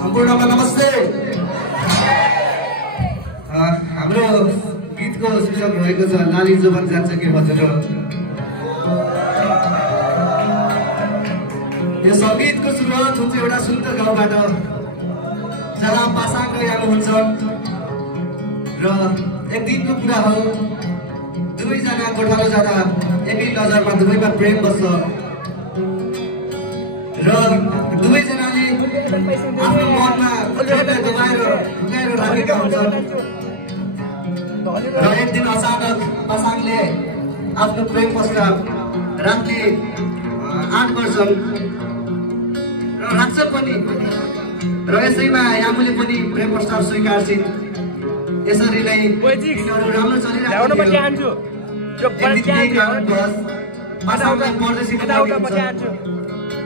सम्पूर्णमा नमस्ते। हाम्रो गीतको शीर्षक रहेको छ लाली जोबन जान्छ के हजुर। यो सङ्गीतको सुरुवात हुन्छ एउटा सुन्दर गाउँबाट जहाँ पासाङ र यामु हुन्छ र एक दिनको कुरा हो। दुवैजना गोठालो जाँदा एकै नजरमा दुवैमा प्रेम बस्छ र दुवैजनाले आफ्नो मनमा दबाएर राखेका हुन्छन् र एक दिन अचानक पासाङले आफ्नो प्रेम प्रस्ताव रातले 8 गर्छन् र राख्छन् पनि र यसैमा यामुले पनि प्रेम प्रस्ताव स्वीकार्छिन्। यसरी नै यिनीहरू राम्रो चलिरहेको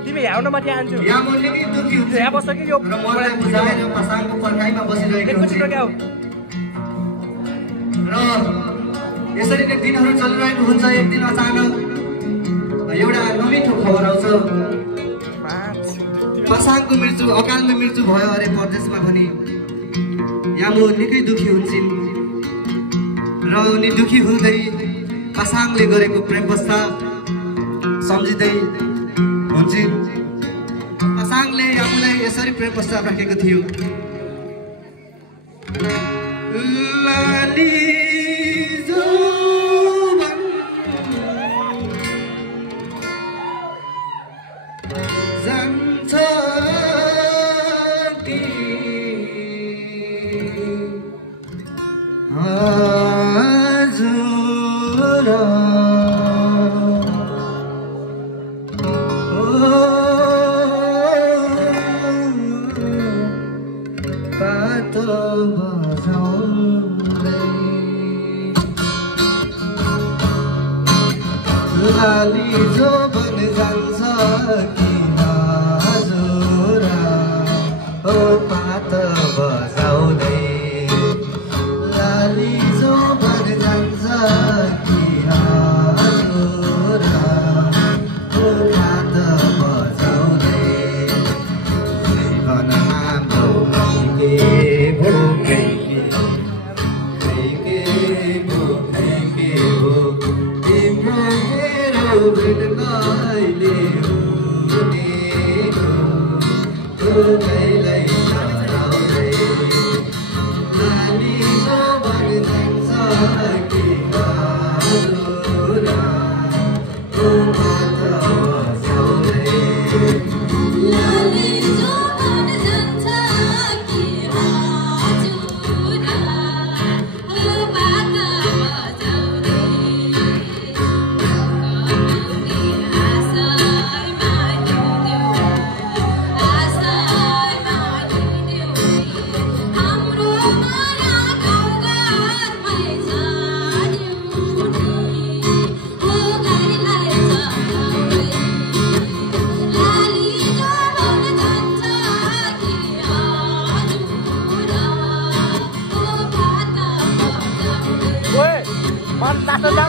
तिमी हेर्न म त्यहाँ आन्छु। यामुले नि दुखी हुन्छ यहाँ बस्छ कि यो र मलाई बुझाएर पासाङको पर्खाइमा बसिरहेको हुन्छ र यसरी नै दिनहरू चलिरहेको हुन्छ। एक दिन अचानक एउटा नमिठो खबर आउँछ। पासाङको मृत्यु अकालमा मृत्यु भयो अरे परदेशमा पनि। यामु निकै दुखी हुन्छन् र उनी दुखी हुँदै पासाङले गरेको प्रेम प्रस्ताव सम्झिँदै हुन्छन्। पासाङले यामुलाई यसरी प्रेम प्रस्ताव राखेको थियो। लाली जोबन जान्छ कि हजुर पातो बजाउँदै लाली जोबन जान्छ कि हजुर ओ पातो बजाउँदै लाली जोबन जान्छ कि हजुर ओ पातो बजाउँदै जीवनमा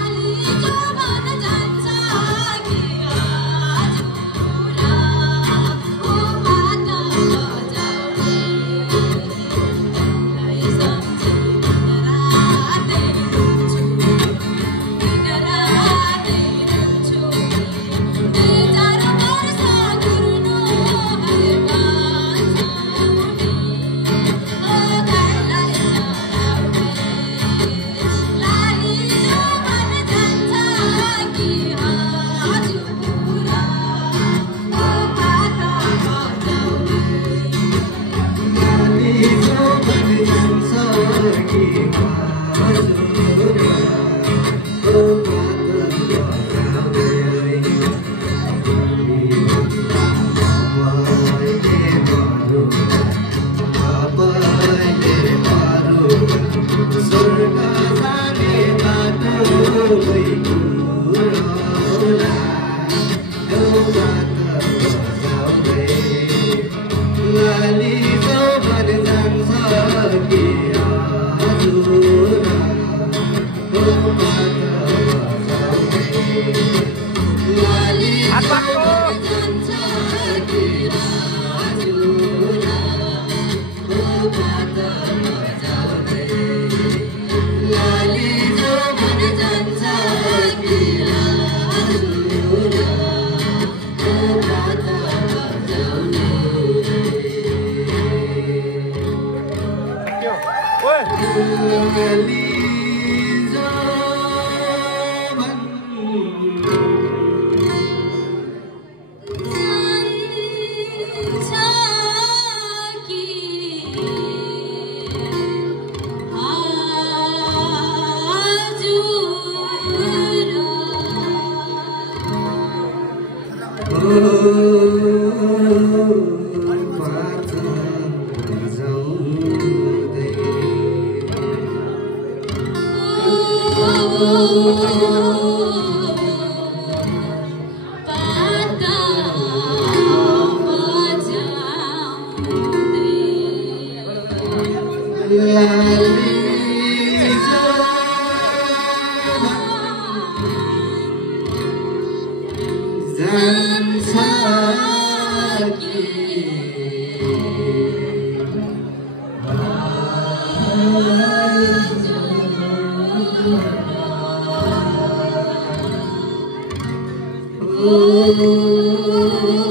Oh